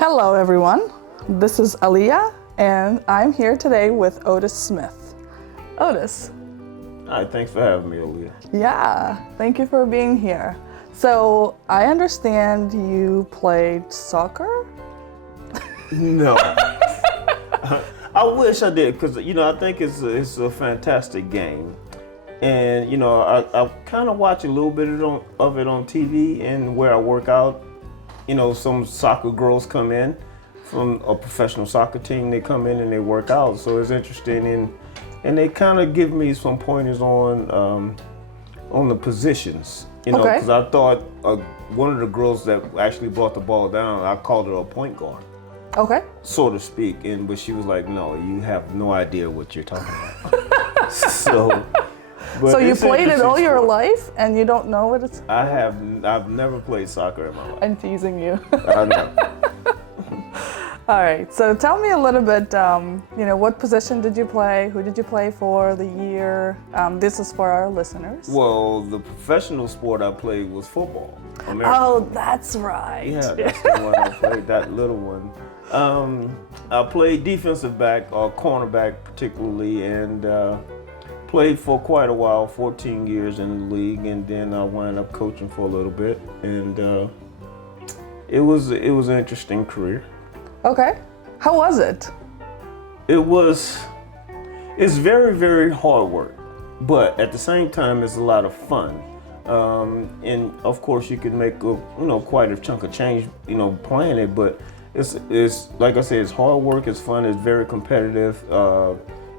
Hello everyone, this is Aliyah and I'm here today with Otis Smith. Otis. Hi, thanks for having me, Aliyah. Yeah, thank you for being here. So I understand you played soccer? No. I wish I did because, I think it's a fantastic game. And, I kind of watch a little bit of it on TV and where I work out. Some soccer girls come in from a professional soccer team. They come in and they work out. So it's interesting. And they kind of give me some pointers on the positions. Because I thought one of the girls that actually brought the ball down, I called her a point guard. Okay. So to speak. But she was like, no, you have no idea what you're talking about. So you played it all your life and you don't know what it's... I've never played soccer in my life. I'm teasing you. I know. All right, so tell me a little bit, what position did you play? Who did you play for, the year? This is for our listeners. Well, the professional sport I played was football. American. Oh, that's right. Yeah, that's the one I played, that little one. I played defensive back, or cornerback particularly, and played for quite a while, 14 years in the league, and then I wound up coaching for a little bit, and it was an interesting career. Okay. How was it? It's very, very hard work, but at the same time, it's a lot of fun. And of course, you can make quite a chunk of change, playing it, but it's like I said, it's hard work, it's fun, it's very competitive,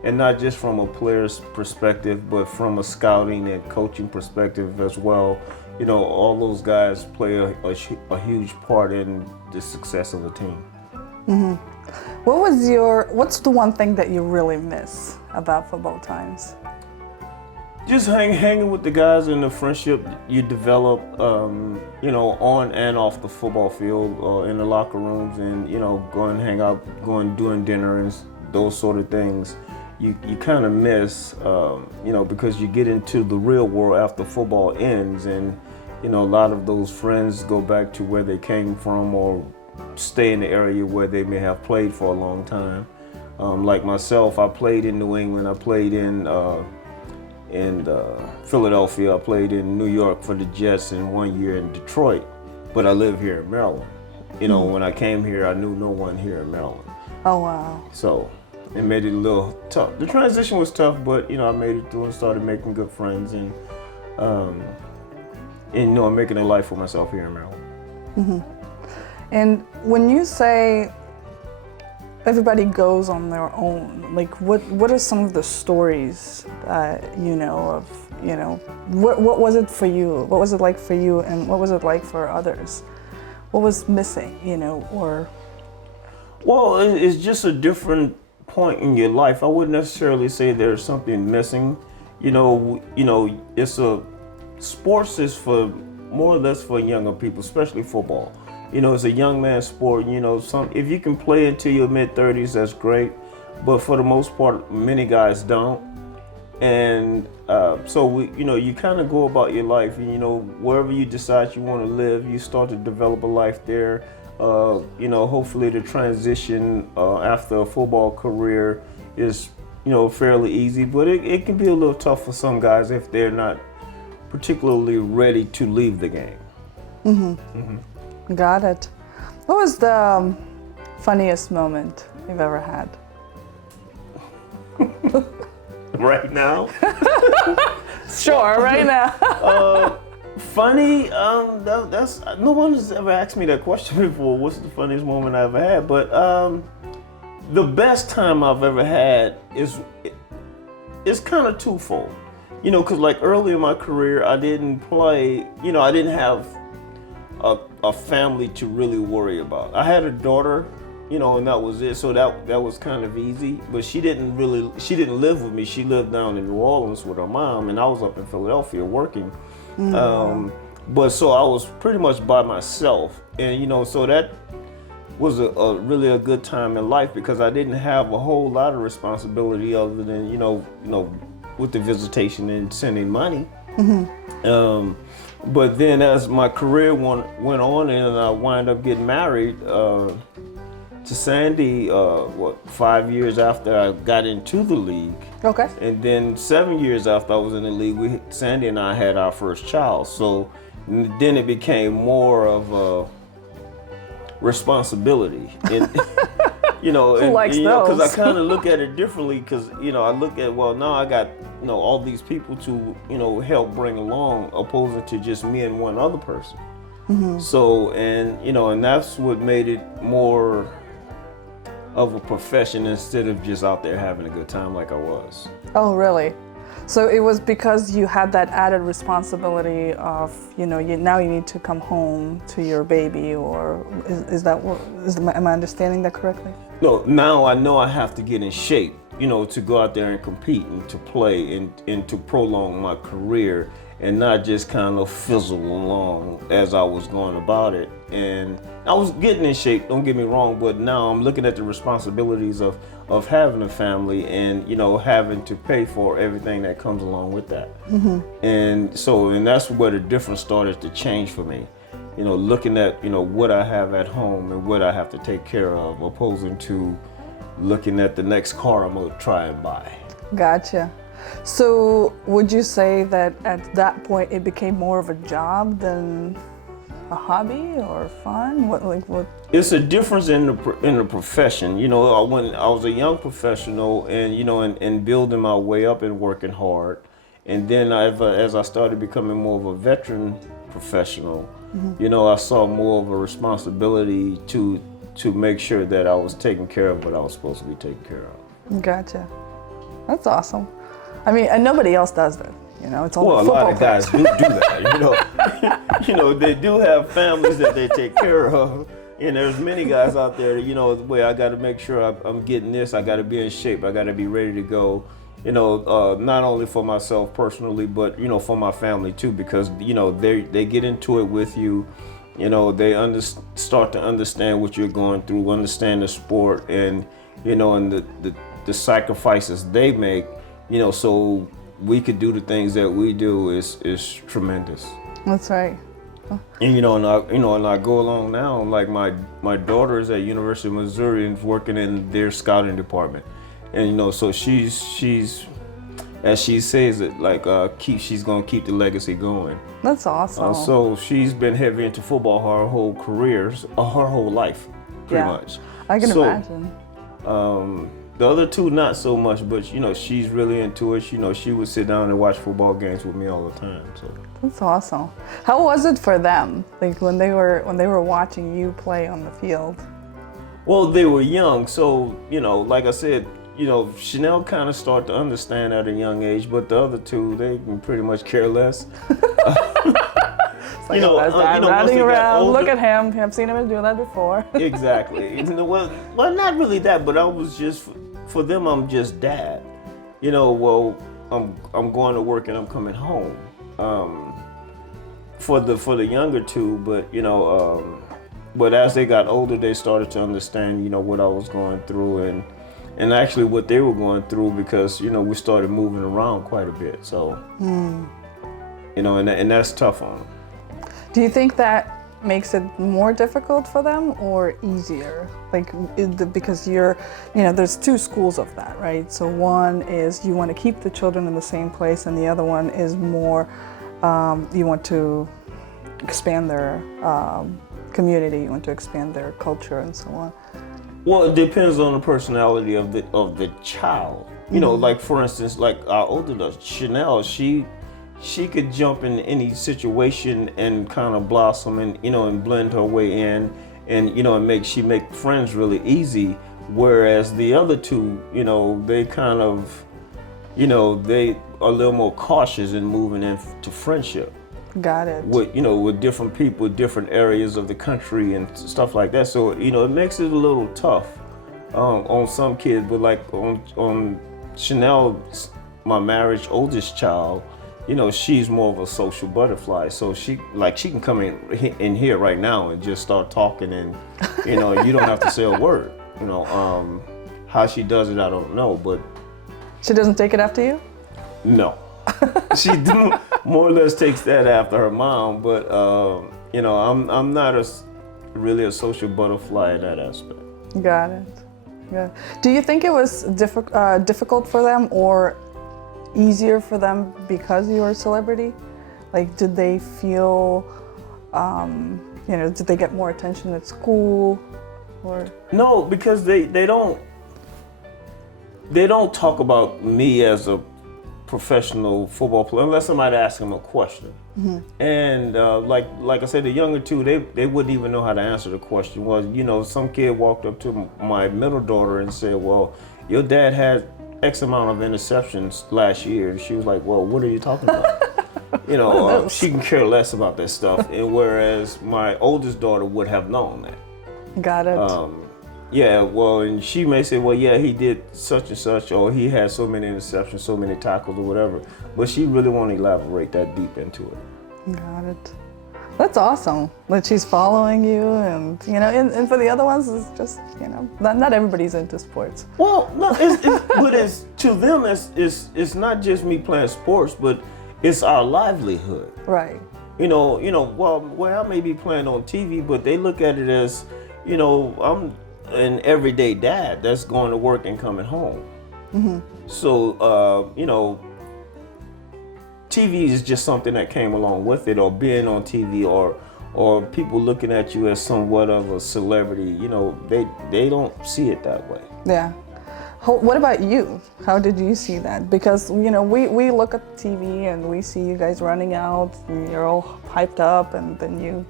and not just from a player's perspective, but from a scouting and coaching perspective as well. All those guys play a huge part in the success of the team. Mm-hmm. What's the one thing that you really miss about football times? Just hanging with the guys and the friendship you develop, on and off the football field, in the locker rooms, and going hang out, doing dinner and those sort of things. You kind of miss, because you get into the real world after football ends, and a lot of those friends go back to where they came from or stay in the area where they may have played for a long time. Like myself, I played in New England, I played in Philadelphia, I played in New York for the Jets, and 1 year in Detroit, but I live here in Maryland. When I came here, I knew no one here in Maryland. Oh, wow. So it made it a little tough. The transition was tough, but I made it through and started making good friends and making a life for myself here in Maryland. Mm-hmm. And when you say everybody goes on their own, like what are some of the stories that you know of, what was it for you? What was it like for you and what was it like for others? What was missing, or? Well, it's just a different point in your life. I wouldn't necessarily say there's something missing. Sports is for more or less for younger people, especially football. It's a young man's sport. If you can play until your mid-30s, that's great. But for the most part, many guys don't. And you kind of go about your life. Wherever you decide you want to live, you start to develop a life there. Hopefully the transition after a football career is, fairly easy. But it can be a little tough for some guys if they're not particularly ready to leave the game. Mm-hmm. Mm-hmm. Got it. What was the funniest moment you've ever had? Right now? Sure, right now. Funny? That's no one has ever asked me that question before. What's the funniest moment I ever had? But the best time I've ever had is kind of twofold. Because like early in my career, I didn't play. I didn't have a family to really worry about. I had a daughter, and that was it. So that was kind of easy. But she didn't live with me. She lived down in New Orleans with her mom, and I was up in Philadelphia working. Mm-hmm. But so I was pretty much by myself, and so that was a really a good time in life because I didn't have a whole lot of responsibility other than with the visitation and sending money. Mm-hmm. But then as my career went on and I wound up getting married, to Sandy, 5 years after I got into the league. Okay. And then 7 years after I was in the league, Sandy and I had our first child. So then it became more of a responsibility. You know, Who likes because I those? kind of look at it differently. Because I look at, well, now I got all these people to help bring along, opposing to just me and one other person. Mm-hmm. So and that's what made it more of a profession instead of just out there having a good time like I was. Oh, really? So it was because you had that added responsibility of, now you need to come home to your baby, or am I understanding that correctly? No, now I know I have to get in shape, to go out there and compete and to play and to prolong my career and not just kind of fizzle along as I was going about it. And I was getting in shape, don't get me wrong, but now I'm looking at the responsibilities of having a family and, having to pay for everything that comes along with that. Mm-hmm. And that's where the difference started to change for me. Looking at, what I have at home and what I have to take care of, opposing to looking at the next car I'm gonna try and buy. Gotcha. So would you say that at that point it became more of a job than a hobby or fun? What? It's a difference in the profession. When I was a young professional and and building my way up and working hard, and then as I started becoming more of a veteran professional, mm-hmm. I saw more of a responsibility to make sure that I was taking care of what I was supposed to be taking care of. Gotcha. That's awesome. I mean, and nobody else does that. It's only a lot of guys do that. They do have families that they take care of, and there's many guys out there. Where I got to make sure I'm getting this. I got to be in shape. I got to be ready to go. Not only for myself personally, but for my family too, because they get into it with you. They start to understand what you're going through, understand the sport, and and the sacrifices they make. So we could do the things that we do is tremendous. That's right. And and I go along now. Like my daughter is at University of Missouri and working in their scouting department, and so she's as she says it, like she's gonna keep the legacy going. That's awesome. So she's been heavy into football her whole her whole life, pretty much. I can imagine. The other two, not so much, but she's really into it. She would sit down and watch football games with me all the time. So that's awesome. How was it for them, like when they were watching you play on the field? Well, they were young, so like I said, Chanel kind of started to understand at a young age, but the other two, they can pretty much care less. It's like running around. Look at him. I've seen him do that before. Exactly. Well, not really that, but I was just. For them, I'm just dad. I'm going to work and I'm coming home. For the younger two, but as they got older, they started to understand, what I was going through and actually what they were going through, because we started moving around quite a bit. So, and that's tough on them. Do you think that makes it more difficult for them or easier? Because there's two schools of that, right? So one is you want to keep the children in the same place, and the other one is more you want to expand their community, you want to expand their culture and so on. Well, it depends on the personality of the child. Mm-hmm. Like for instance, like our older daughter, Chanel, she could jump in any situation and kind of blossom and and blend her way in, and and make friends really easy. Whereas the other two, they kind of, they are a little more cautious in moving into friendship. Got it. With different people, different areas of the country and stuff like that. So it makes it a little tough on some kids. But like on Chanel, my marriage oldest child. She's more of a social butterfly, so she can come in here right now and just start talking, and you don't have to say a word. How she does it, I don't know, but she doesn't take it after you? No, she more or less takes that after her mom, but I'm not really a social butterfly in that aspect. Got it. Yeah. Do you think it was difficult for them or easier for them because you were a celebrity? Like, did they feel, did they get more attention at school, or? No, because they don't talk about me as a professional football player unless somebody asks them a question. Mm-hmm. And like I said, the younger two, they wouldn't even know how to answer the question. Was, some kid walked up to my middle daughter and said, well, your dad had X amount of interceptions last year. And she was like, well, what are you talking about? She can care less about that stuff. And whereas my oldest daughter would have known that. Got it. Yeah, well, and she may say, well, yeah, he did such and such, or he had so many interceptions, so many tackles, or whatever. But she really won't elaborate that deep into it. Got it. That's awesome that she's following you, and and for the other ones, it's just not everybody's into sports. Well, no, but it's to them, it's not just me playing sports, but it's our livelihood. Right. Well, I may be playing on TV, but they look at it as, I'm an everyday dad that's going to work and coming home. Mm-hmm. So, TV is just something that came along with it, or being on TV, or people looking at you as somewhat of a celebrity. They don't see it that way. Yeah. What about you? How did you see that? Because, we look at TV and we see you guys running out and you're all hyped up, and then you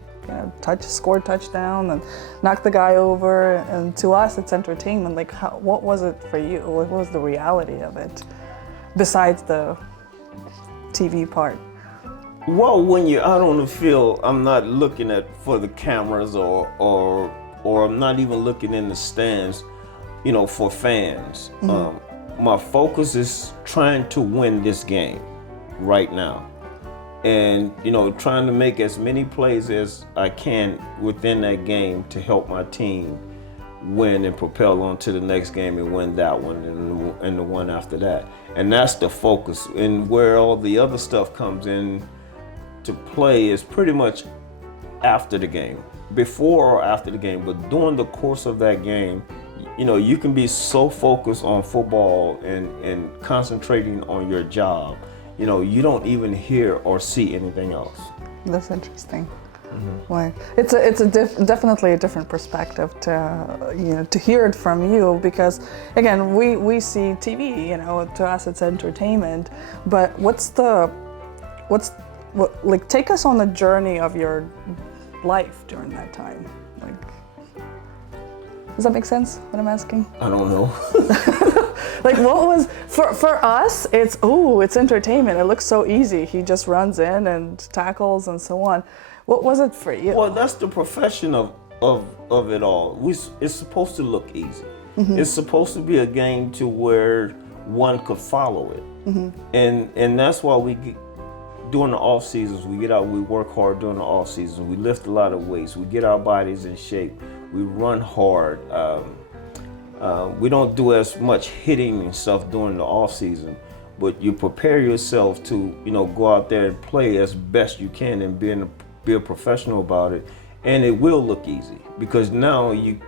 score a touchdown and knock the guy over. And to us, it's entertainment. Like, what was it for you? What was the reality of it besides the TV part? Well, when you're out on the field, I'm not looking for the cameras or I'm not even looking in the stands, for fans. Mm-hmm. My focus is trying to win this game right now. And, trying to make as many plays as I can within that game to help my team win and propel on to the next game and win that one and the one after that. And that's the focus. And where all the other stuff comes in to play is pretty much after the game, before or after the game. But during the course of that game, you can be so focused on football and concentrating on your job. You don't even hear or see anything else. That's interesting. Mm-hmm. Like, it's definitely a different perspective to hear it from you, because again, we see TV, to us it's entertainment, but take us on the journey of your life during that time. Like, does that make sense, what I'm asking? I don't know. Like, what was, for us, it's entertainment. It looks so easy. He just runs in and tackles and so on. What was it for you? Well, that's the profession of it all. It's supposed to look easy. Mm-hmm. It's supposed to be a game to where one could follow it. Mm-hmm. And that's why during the off seasons, we get out, we work hard during the off season. We lift a lot of weights. We get our bodies in shape. We run hard. We don't do as much hitting and stuff during the off season, but you prepare yourself to, go out there and play as best you can and be a professional about it. And it will look easy because now you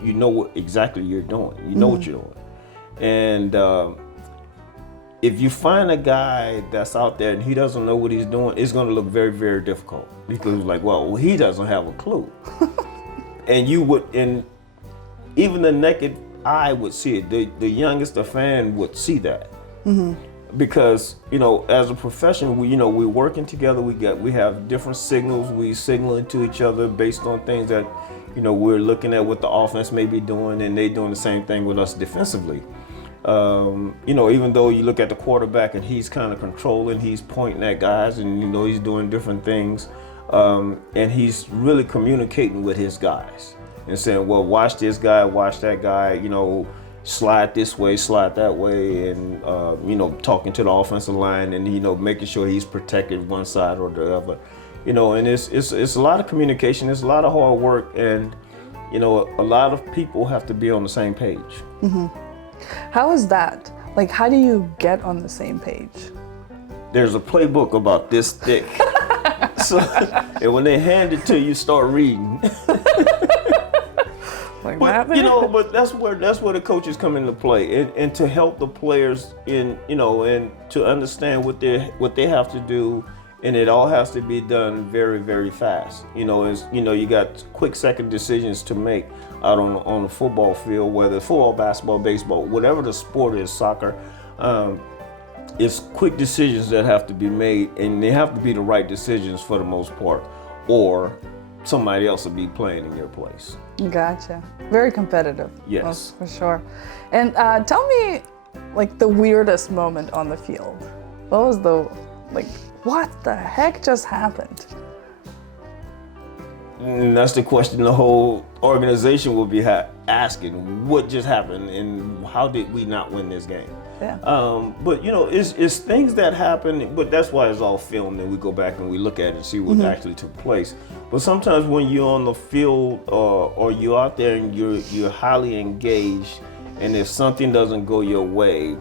know what exactly you're doing. You know what you're doing. And if you find a guy that's out there and he doesn't know what he's doing, it's going to look very, very difficult, because well, he doesn't have a clue. And even the naked eye would see it. The youngest fan would see that. Mm-hmm. Because, as a profession, we're working together. We have different signals. We signal to each other based on things that, we're looking at what the offense may be doing, and they doing the same thing with us defensively. Even though you look at the quarterback and he's kind of controlling, he's pointing at guys and, he's doing different things. And he's really communicating with his guys and saying, well, watch this guy, watch that guy, slide this way, slide that way, and, talking to the offensive line and, making sure he's protected one side or the other, and it's a lot of communication. It's a lot of hard work, and, a lot of people have to be on the same page. Mm-hmm. How is that? Like, how do you get on the same page? There's a playbook about this thick. So, and when they hand it to you, start reading. Like But that. you know, but that's where the coaches come into play, and to help the players in, you know, and to understand what they have to do, and it all has to be done very, very fast. You know, you got quick second decisions to make out on the football field, whether football, basketball, baseball, whatever the sport is, soccer. It's quick decisions that have to be made, and they have to be the right decisions for the most part, or somebody else will be playing in your place. Gotcha. Very competitive. Yes. That's for sure. And tell me, like, the weirdest moment on the field. What was what the heck just happened? And that's the question the whole organization will be asking. What just happened, and how did we not win this game? Yeah. But you know, it's things that happen. But that's why it's all filmed, and we go back and we look at it and see what actually took place. But sometimes when you're on the field or you're out there and you're highly engaged, and if something doesn't go your way,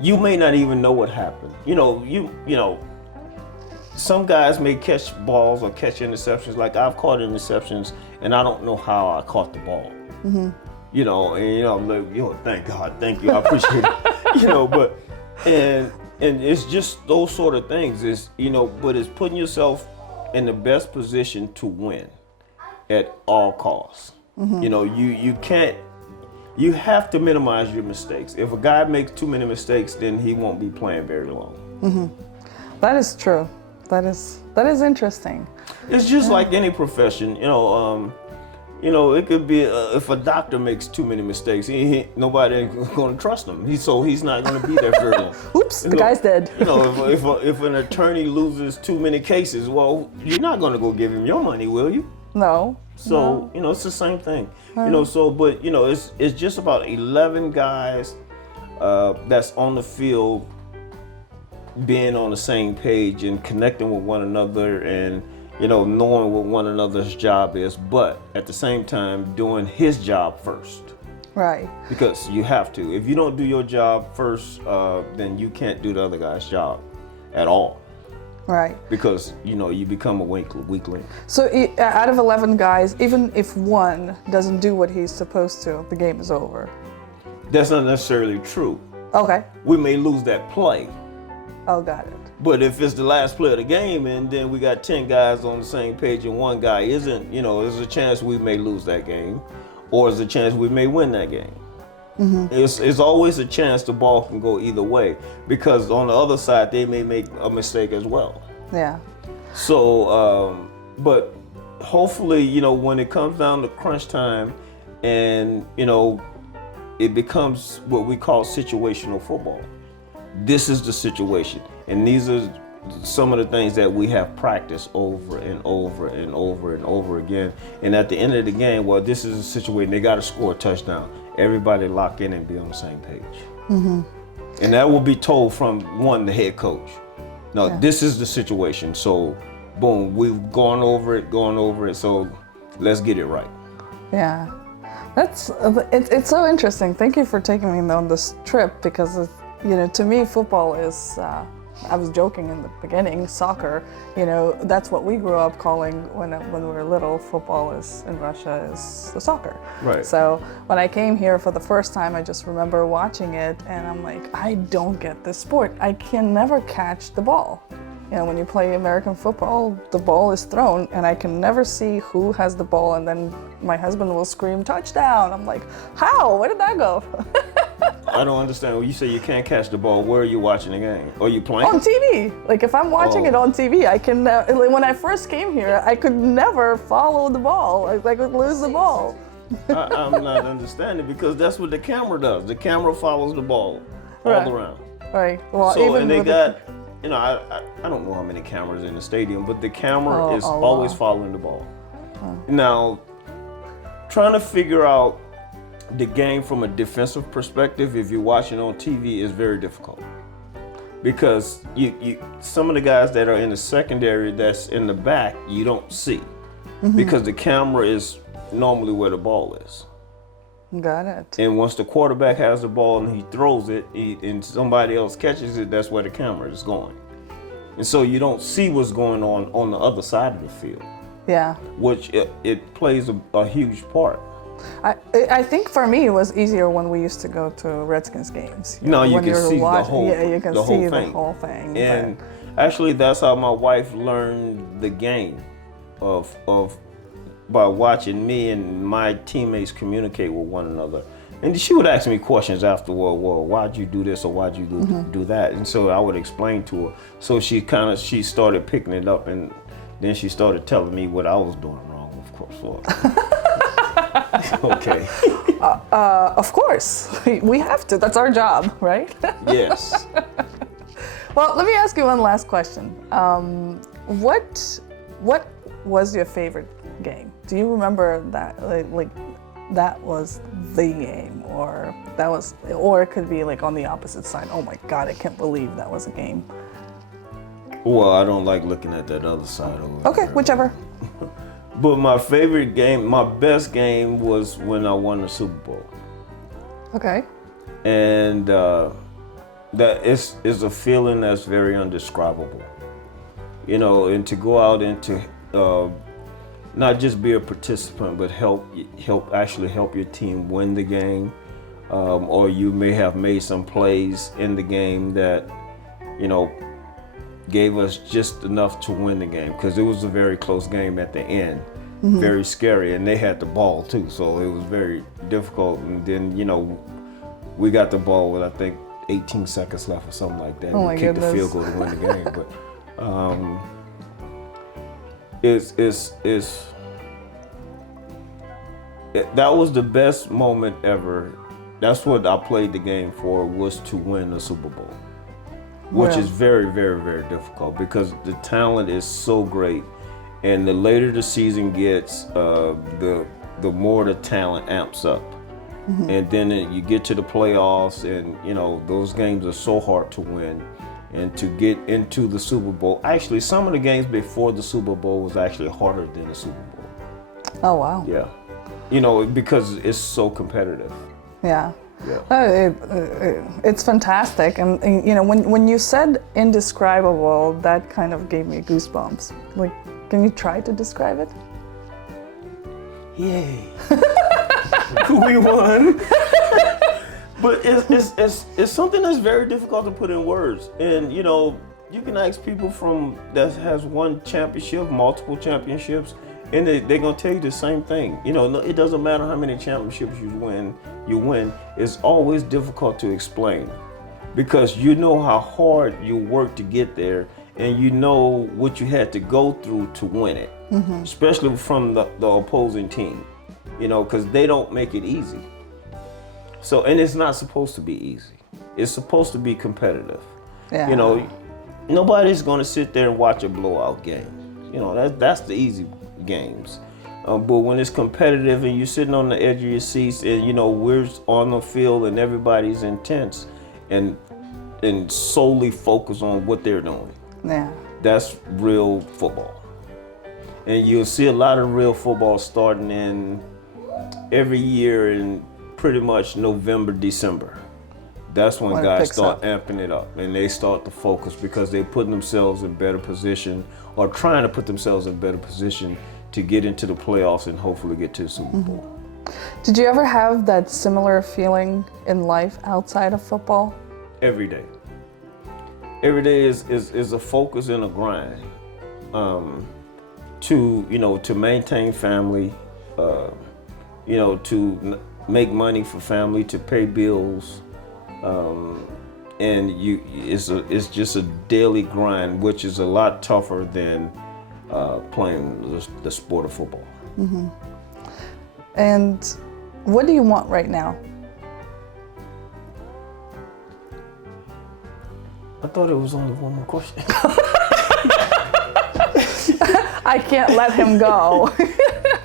you may not even know what happened. You know, some guys may catch balls or catch interceptions. Like I've caught interceptions, and I don't know how I caught the ball. You know, and I'm like, thank God, thank you, I appreciate it. You know, but and it's just those sort of things. Is but it's putting yourself in the best position to win at all costs. You know, you can't. You have to minimize your mistakes. If a guy makes too many mistakes, then he won't be playing very long. That is true. That is interesting. It's just like any profession, it could be if a doctor makes too many mistakes, nobody going to trust him. He's not going to be there very long. Oops, the guy's dead. If an attorney loses too many cases, well, you're not going to go give him your money, will you? No. So it's the same thing. It's just about 11 guys that's on the field being on the same page and connecting with one another, and knowing what one another's job is, but at the same time doing his job first. Right. Because you have to. If you don't do your job first, then you can't do the other guy's job at all. Right. Because you become a weak link. So out of 11 guys, even if one doesn't do what he's supposed to, the game is over. That's not necessarily true. Okay. We may lose that play. Oh, got it. But if it's the last play of the game and then we got 10 guys on the same page and one guy isn't, there's a chance we may lose that game, or there's a chance we may win that game. It's always a chance the ball can go either way, because on the other side they may make a mistake as well. Yeah. So, but hopefully, when it comes down to crunch time and, it becomes what we call situational football. This is the situation, and these are some of the things that we have practiced over and over and over and over again. And at the end of the game, well, this is a situation they got to score a touchdown. Everybody lock in and be on the same page. And that will be told from the head coach. Now, this is the situation. So, boom, we've gone over it. So, let's get it right. Yeah, it's so interesting. Thank you for taking me on this trip, because to me, football is, I was joking in the beginning, soccer, that's what we grew up calling when we were little. Football is, in Russia, is the soccer. Right. So when I came here for the first time, I just remember watching it, and I'm like, I don't get this sport. I can never catch the ball. When you play American football, the ball is thrown, and I can never see who has the ball, and then my husband will scream, touchdown. I'm like, how? Where did that go? I don't understand. When you say you can't catch the ball, where are you watching the game? Are you playing? On TV. Like, if I'm watching it on TV, I can, when I first came here, I could never follow the ball. I could lose the ball. I'm not understanding, because that's what the camera does. The camera follows the ball all around. Right. Well, So, even and they got, I don't know how many cameras in the stadium, but the camera is always following the ball. Now, trying to figure out the game from a defensive perspective, if you're watching on TV, is very difficult, because you some of the guys that are in the secondary that's in the back you don't see, because the camera is normally where the ball is. Got it. And once the quarterback has the ball and he throws it, and somebody else catches it, that's where the camera is going. And so you don't see what's going on the other side of the field. Yeah. Which it plays a huge part. I think for me it was easier when we used to go to Redskins games. No, you when can you're see the watching, whole, yeah, you can the see whole the thing. whole thing. And actually, that's how my wife learned the game, of by watching me and my teammates communicate with one another. And she would ask me questions afterward. Well, why'd you do this or why'd you do that? And so I would explain to her. So she started picking it up, and then she started telling me what I was doing wrong. Of course. Okay. Of course, we have to. That's our job, right? Yes. Well, let me ask you one last question. What was your favorite game? Do you remember that? Like that was the game, or it could be like on the opposite side. Oh my God, I can't believe that was a game. Well, I don't like looking at that other side of it. Okay, whichever. But my favorite game, my best game, was when I won the Super Bowl. Okay. And that is a feeling that's very indescribable. You know, and to go out and to not just be a participant, but help your team win the game, or you may have made some plays in the game that, you know, gave us just enough to win the game, because it was a very close game at the end. Very scary, and they had the ball too, so it was very difficult. And then, you know, we got the ball with I think 18 seconds left or something like that. Oh my and kicked goodness. the field goal to win the game. But that was the best moment ever. That's what I played the game for, was to win the Super Bowl, which is very, very, very difficult, because the talent is so great. And the later the season gets, the more the talent amps up. And then you get to the playoffs, and, you know, those games are so hard to win. And to get into the Super Bowl, actually, some of the games before the Super Bowl was actually harder than the Super Bowl. Oh wow. Yeah. You know, because it's so competitive. Yeah. Yeah. It's fantastic, and you know, when you said indescribable, that kind of gave me goosebumps. Like, can you try to describe it? Yay! We won. But it's something that's very difficult to put in words. And, you know, you can ask people that has won championship, multiple championships, and they're gonna tell you the same thing. You know, it doesn't matter how many championships you win. It's always difficult to explain, because you know how hard you work to get there, and you know what you had to go through to win it, especially from the opposing team, you know, because they don't make it easy. So, and it's not supposed to be easy. It's supposed to be competitive. Yeah. You know, nobody's going to sit there and watch a blowout game. You know, that's the easy games. But when it's competitive and you're sitting on the edge of your seats, and, you know, we're on the field and everybody's intense and solely focused on what they're doing. Yeah. That's real football. And you'll see a lot of real football starting in every year in pretty much November, December. That's when guys start amping it up, and they start to focus, because they're putting themselves in better position, or trying to put themselves in better position to get into the playoffs and hopefully get to the Super Bowl. Did you ever have that similar feeling in life outside of football? Every day. Every day is a focus and a grind. To maintain family, to make money for family, to pay bills, and it's just a daily grind, which is a lot tougher than playing the sport of football. And what do you want right now? I thought it was only one more question. I can't let him go.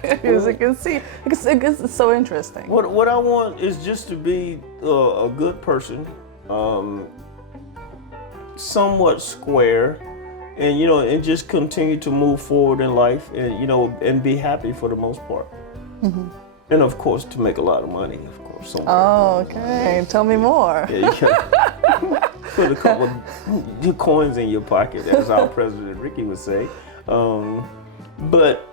As you can see, it's so interesting. What I want is just to be a good person, somewhat square, and, you know, and just continue to move forward in life, and, you know, and be happy for the most part. And of course, to make a lot of money, of course. Oh, okay. Tell me more. Yeah, you gotta put a couple of coins in your pocket, as our president Ricky would say. But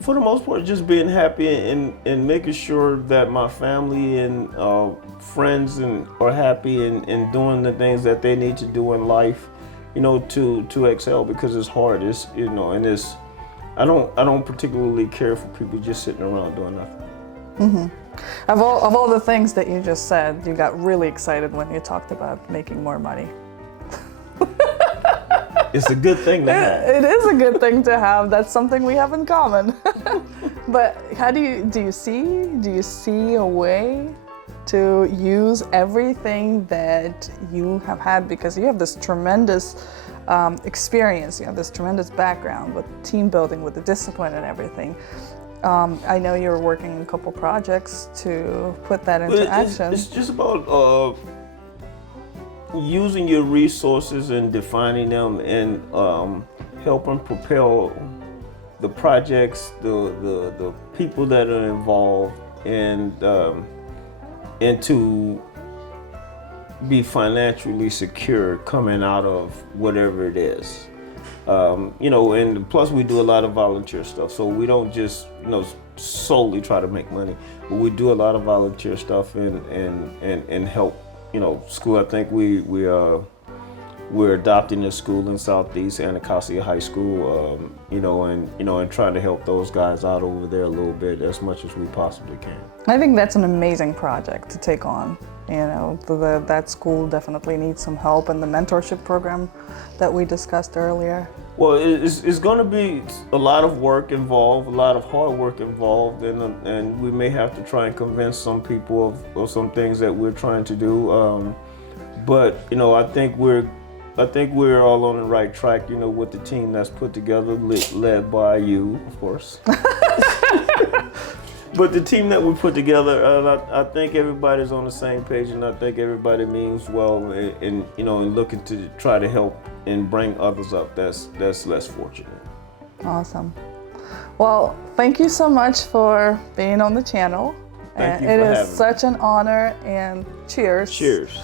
for the most part, just being happy and making sure that my family and friends are happy and doing the things that they need to do in life, to excel, because it's hard. It's and it's I don't particularly care for people just sitting around doing nothing. Of all the things that you just said, you got really excited when you talked about making more money. It's a good thing to have. It is a good thing to have. That's something we have in common. But how do you see a way to use everything that you have had, because you have this tremendous experience, you have this tremendous background with team building, with the discipline and everything. I know you're working on a couple projects to put that into action. It's just about using your resources and defining them, and helping propel the projects, the people that are involved, and to be financially secure coming out of whatever it is. And plus we do a lot of volunteer stuff, so we don't just solely try to make money, but we do a lot of volunteer stuff and help school. I think we're adopting a school in Southeast Anacostia High School, and trying to help those guys out over there a little bit as much as we possibly can. I think that's an amazing project to take on. That school definitely needs some help, and the mentorship program that we discussed earlier. Well, it's going to be a lot of work involved, a lot of hard work involved, and we may have to try and convince some people of some things that we're trying to do. But I think we're all on the right track. With the team that's put together, led by you, of course. But the team that we put together, I think everybody's on the same page, and I think everybody means well, in looking to try to help and bring others up that's less fortunate. Awesome. Well, thank you so much for being on the channel. Thank you for having me. It is such an honor, and cheers. Cheers.